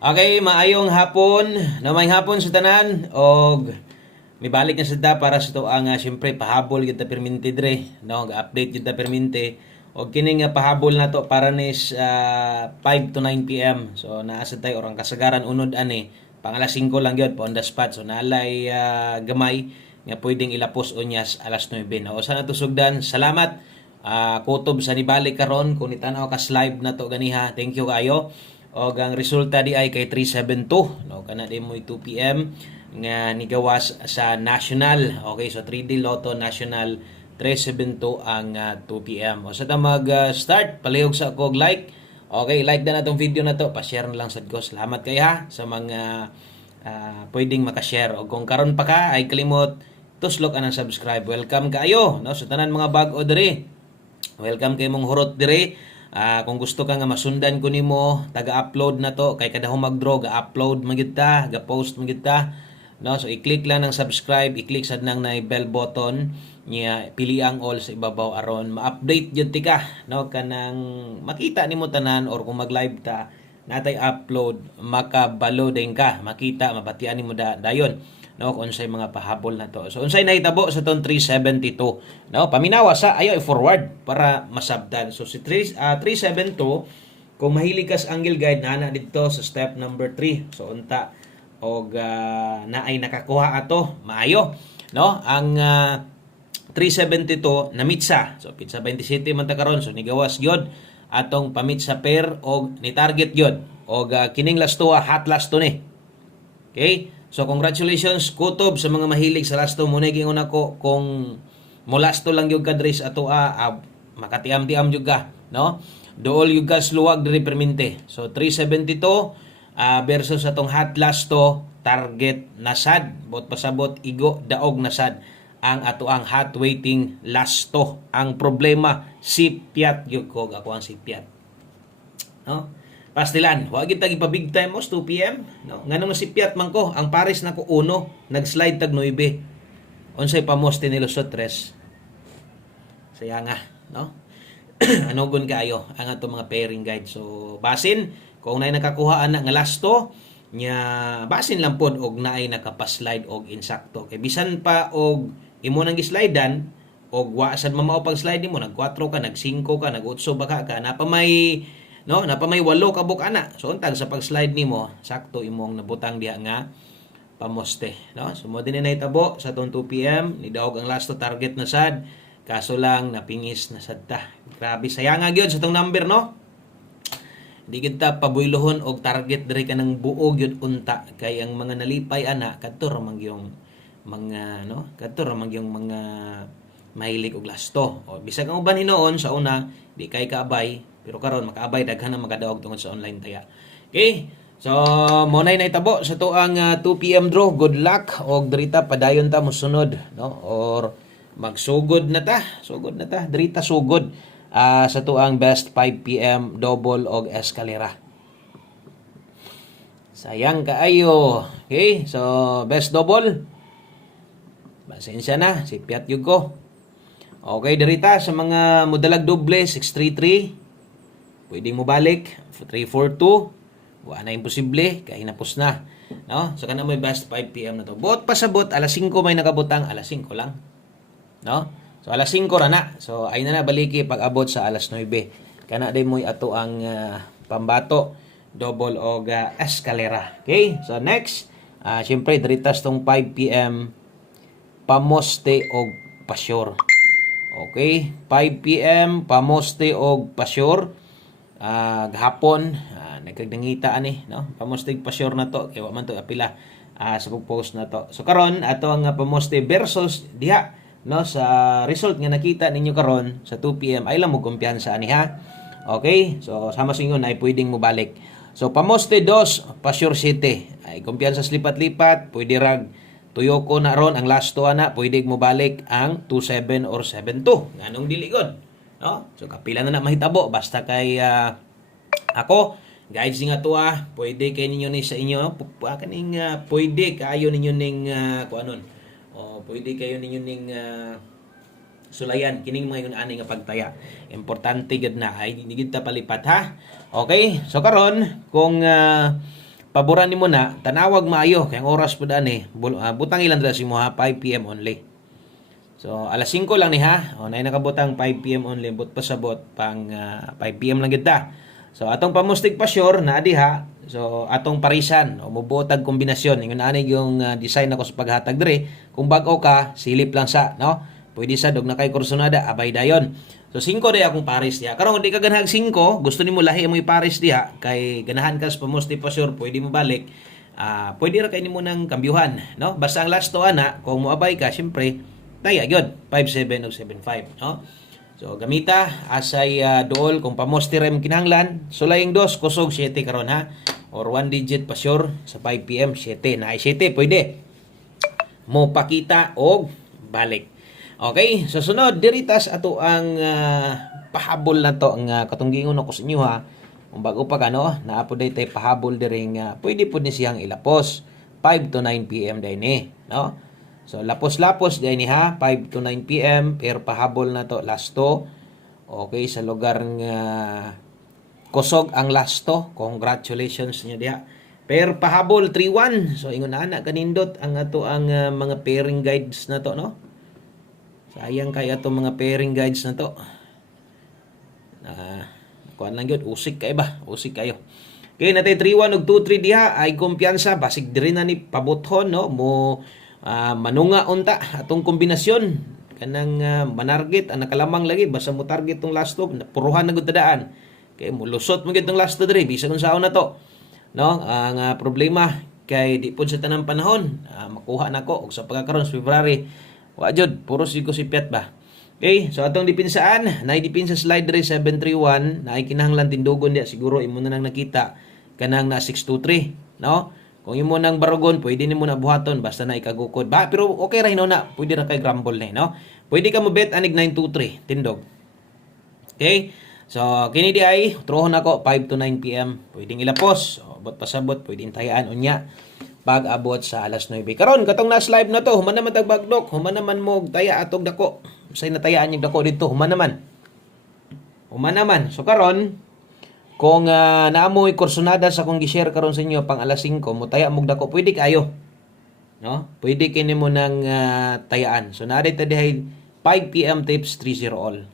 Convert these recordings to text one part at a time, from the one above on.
Okay, maayong hapon. Namayong hapon sa tanan og mibalik na sada para sa to ang syempre pahabol kita perminti dire, no? Ga-update kita perminti og kini nga pahabol na to para ni 5 to 9 PM. So naa sad tay orang kasagaran unod ani. Pang alas 5 lang gyud on the spot. So nalay gamay nga pwedeng ilapos unyas alas 9 na. O sa natusugdan, salamat. Kutob sa nibalik karon kung itanaw ka live na to ganiha. Thank you kayo. O ang resulta di ay kay 372, no, kana di mo 2 PM nga nigawas sa national. Okay, so 3D Lotto National 372 ang 2 PM. O sa ta mag start, palihog sa kog like. Okay, like na natong video na to, pa-share na lang sad ko. Salamat kay ha sa mga pwedeng maka-share. O kung karon pa ka ay kalimot tuslok anang subscribe. Welcome kaayo, no, sa tanan mga bag-o diri. Welcome kay mong hurot diri. Kung gusto ka nga masundan ko nimo, taga-upload na to kay kada mag-draw, ga-upload magid ta, ga-post magid ta. No, so i-click lang ng subscribe, i-click sad nang na bell button niya, pili ang all sa ibabaw aron ma-update jud ti ka, no, kanang makita nimo tanan or kung mag-live ta natay upload makabalo din ka, makita mabatian nimo dayon, no, kung unsay mga pahabol na to. So unsay nahitabo sa ton 372, no, paminawa sa ayo i-forward para masabdan. So si 372 kung mahilig ka sa angle guide na dito sa step number 3. So unta og naay nakakuha ato maayo, no, ang 372 na mitsa. So pizza 27 man ta karon, so nigawas gyud atong pamit sa pair og ni target gyud og kining last two hot last two ni. Okay? So congratulations kutob sa mga mahilig sa last two. Muna gingon ako kung mo last two lang gyud ka diri sa ato makatiam-tiam jud ka, no? Dool yung gas luwag diri permente. So 372 versus atong hot last two target nasad bot pasabot igo daog nasad ang ato ang hot waiting last two. Ang problema si Piat gyud ko ako ang si Piat, no? Pastilan, wa gid tag ipa big time mo 2 PM, no? Nganong si Piat man ko, ang pares na ko uno, nag-slide tag 9. Unsay pamoste ni Lusot 3. Saya nga, no? Anogon kaayo ang ato mga pairing guide. So basin kung naay nakakuha ana nga last two nya, basin lang pod og naay nakapaslide og insakto. Kay bisan pa og imo nang gi-slidean og wa sad mamao pag slide nimo, nag 4 ka, nag 5 ka, nag 8 baka ka, napamay, no, napamay 8 ka buk ana. So untag sa pag-slide nimo, sakto imong nabutang diha nga pamoste, no? So mo din na itabo sa tong 2 PM, ni daog ang last to target na sad. Kaso lang napingis na sad ta. Grabe sayang nga gyud sa tong number, no? Di kita pabuylohon og target diri ka ng buo gyud unta kay ang mga nalipay ana kadto ra man yung mga, no, kadto ra man yung mga mahilig og lasto. O bisag ang uban hinoon sa una di kay kaabay, pero karon makaabay daghan na magadaog tungod sa online taya. Okay? So mo nay naitabo sa tuang 2 PM draw. Good luck og dirita padayon ta mosunod, no, or magsugod na ta. Sugod na ta, dirita sugod sa tuang best 5 PM double og eskalera. Sayang kaayo. Okay? So best double. Pasensya na, si Piat yun ko. Okay, dirita sa mga modalag doble, 633. Pwedeng mo balik, 342. Wala na imposible, kaya hinapos na. No? So, kana mo best 5 PM na to. Bot pasabot, alas 5 may nakabutang, alas 5 lang. No? So, alas 5 ra na. So, ay na baliki pag abot sa alas 9. Kana day mo ato ang pambato, double o eskalera. Okay? So, next, syempre, diritas tong 5 PM, pamoste og pasyur. Okay, 5 PM pamoste og pasyur. Gahapon nagkagdangita ani, no? Pamoste og pasyur na to kay wa man to apila sa post na to. So karon ato ang pamoste versus diha, no, sa result nga nakita ninyo karon sa 2 PM ay lang mo kumpiyansa ani ha. Okay? So sama sa inyo na ay pwedeng mo balik. So pamoste 2, pasyur 7. Ay kumpiyansa sa lipat-lipat, pwede rag tuyo ko na ron ang last two ana, pwede mo balik ang 27 or 72. Nganong dili god, no? So kapila na mahitabo basta kay ako guys nga to pwede kay ninyo ni sa inyo kaning pwede kayo ninyo ning kuanon. O pwede kayo ninyo ning sulayan kining mga yun ani nga pagtaya. Importante gid na ay hindi gid ta palipat ha. Okay? So karon kung paboran nimo na tanawag maayo kay ang oras pud ani butang ilang dra si mo ha 5 PM only. So alas 5 lang ni ha. O nay nakabutang 5 PM only but pasabot pang 5 PM lang gid ta. So atong pamustig pa sure na diha. So atong parisan o mubotag kombinasyon ingon ani yung design ako sa paghatag dire. Kung bag-o ka silip lang sa no. Pwede sa dog na kay kursonada abay dayon. So 5 day akong paris diha. Karon di ka ganahag 5, gusto nimo lahi mo i-paris diha kay ganahan ka sa pamustig pa sure pwede mo balik. Pwede ra kay nimo nang kambyuhan no. Basta ang last to ana kung moabay ka syempre taya gyud 57 o 75 no. So gamita asay dool kung pamoste rem kinahanglan sulaying dos kusog 7 karon ha or 1 digit pa sure sa 5 PM 7 na 7 pwede mo pakita og balik. Okay, so sunod diritas ato ang pahabol na to ang katong giingon ko sa inyo ha. Kung bago pa kano naapo day tay pahabol diri nga pwede pud ni siyang ilapos 5 to 9 PM day ni no. So lapos-lapos day ni ha 5 to 9 PM pero pahabol na to lasto. Okay sa lugar nga kusog ang lasto. Congratulations niya diha. Per pahabol 3-1. So ingon ana kanindot ang ato ang mga pairing guides na to no. Sayang kay ato mga pairing guides na to. Kuan lang gyud usik kay ba? Usik kayo. Okay natay 3-1 ug 2-3 diha ay kumpiyansa basig diri na ni pabuthon no mo manunga unta atong kombinasyon kanang manarget ang nakalamang lagi basta mo target tong last stop puruhan na gud tadaan kay mulusot mo gid tong last diri bisan unsaon na to no. Ang problema kay di pud sa tanang panahon makuha nako og sa pagkakaron sa February wa jud puro sigo sipiat ba. Okay, so atong dipinsaan naay dipinsa slide diri 731 naay kinahanglan tindugon diya siguro imo na nang nakita kanang na 623 no. Kung imo nang barugon pwede nimo na buhaton basta na ikagukod ba pero okay ra hinuna pwede ra kay grumble ni no. Pwede ka mo bet anig 923 tindog. Okay, so kini di ay trohon ako 5 to 9 PM pwedeng ilapos so, abot pasabot pwedeng tayaan unya pag abot sa alas 9. Karon katong nas live na to human naman tag bagdok human naman mo taya atog dako say natayaan yung dako dito human naman so karon kung naamoy kursonada sa kong gi-share karon sa inyo pang alas 5 mo taya mog dako pwede kayo no pwede kini mo nang tayaan so naari ta dihay 5 PM tips 30 all.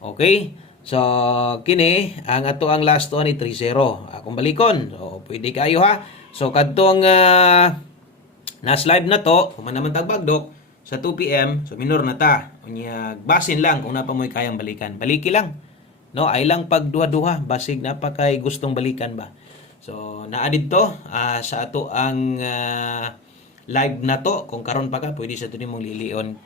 Okay, so kini ang ato ang last one ni 30 akong balikon so pwede kayo ha. So kadtong nas live na to human naman tag bagdok sa 2 PM so minor na ta unya basin lang kung napa moy kayang balikan baliki lang no ay lang pag duha-duha basig napa kay gustong balikan ba. So naa didto sa ato ang live na to kung karon pa ka pwede sa to nimong lilion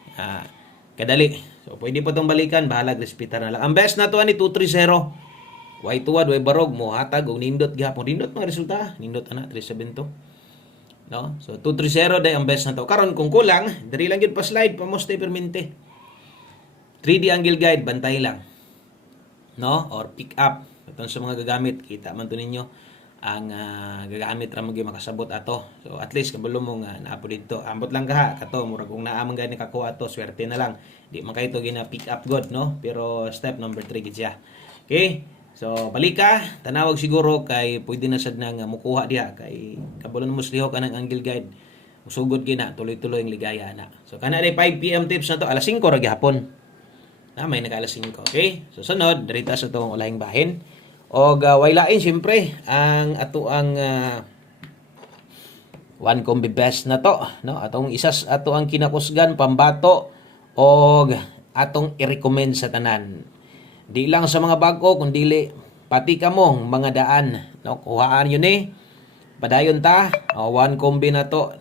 kadali so pwede pa tong balikan bahala respetar na lang. Ang best na to ani 230 way tuwad way barog mo hatag og nindot gihapon nindot mga resulta nindot ana 372 no. So 230 day ang best na to karon kung kulang diri lang gyud pa slide pamoste permente 3D angle guide bantay lang no or pick up itong sa mga gagamit kita man to ninyo ang gagamit ra mo gyud makasabot ato so at least kabalo mo nga naapo didto ambot lang ka ha kato murag kung naa man gani kakuha ato swerte na lang di man kay to gina pick up god no pero step number 3 gid siya. Okay, so balika tanawag siguro kay pwede na sad nang mukuha diha kay kabalo mo slihok anang angle guide musugod gina tuloy-tuloy ang ligaya na. So kana day 5 PM tips na to alas 5 ra gihapon na may naka alas 5. Okay, so sunod dirita sa tong ulahing bahin og waylain siyempre ang ato ang one combi best na to no atong isas ato ang kinakusgan pambato og atong i-recommend sa tanan di lang sa mga bag-o kundi pati kamong mga daan no kuhaan yun padayon ta one combi na to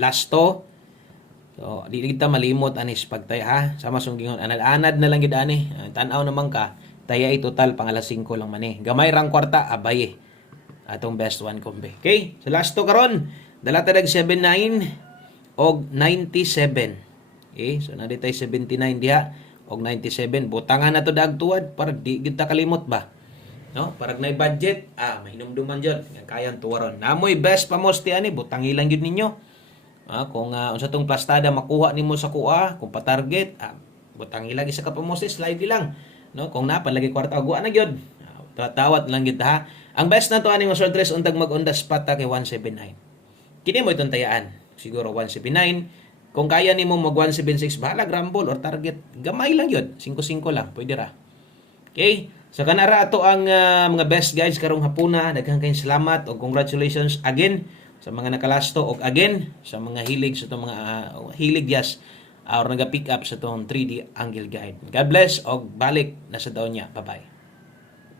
lasto so di kita malimot anis pagtay ha sama sunggingon anad na lang gid ani tan-aw naman ka taya total pang alas 5 lang man gamay rang kwarta abay atong best one combi. Okay, so last to karon dala ta dag 79 og 97. Okay, so na ditay 79 diha og 97 butangan na to dag tuwad para di kita kalimot ba no para nay budget mahinumduman jud nga kayan tuwaron namoy best pamoste ani butangi lang gyud ninyo kung unsa tong plastada makuha nimo sa kuha kung pa target butangi lagi sa kapamoste slide lang no kung napalagi kwarta agwa na gyud tawat lang gyud ha Ang best na to ani mo short rest untag mag on the spot ta kay 179. Kini mo itong tayaan. Siguro 179. Kung kaya nimo mag 176, bahala grumble or target. Gamay lang yun. 5-5 lang. Pwede ra. Okay? So kanara ato ang mga best guys karong hapuna. Daghang kayong salamat o congratulations again sa mga nakalasto o again sa mga hilig sa itong mga hilig yes or naga-pick up sa itong 3D angle guide. God bless o balik na sa daw niya. Bye-bye.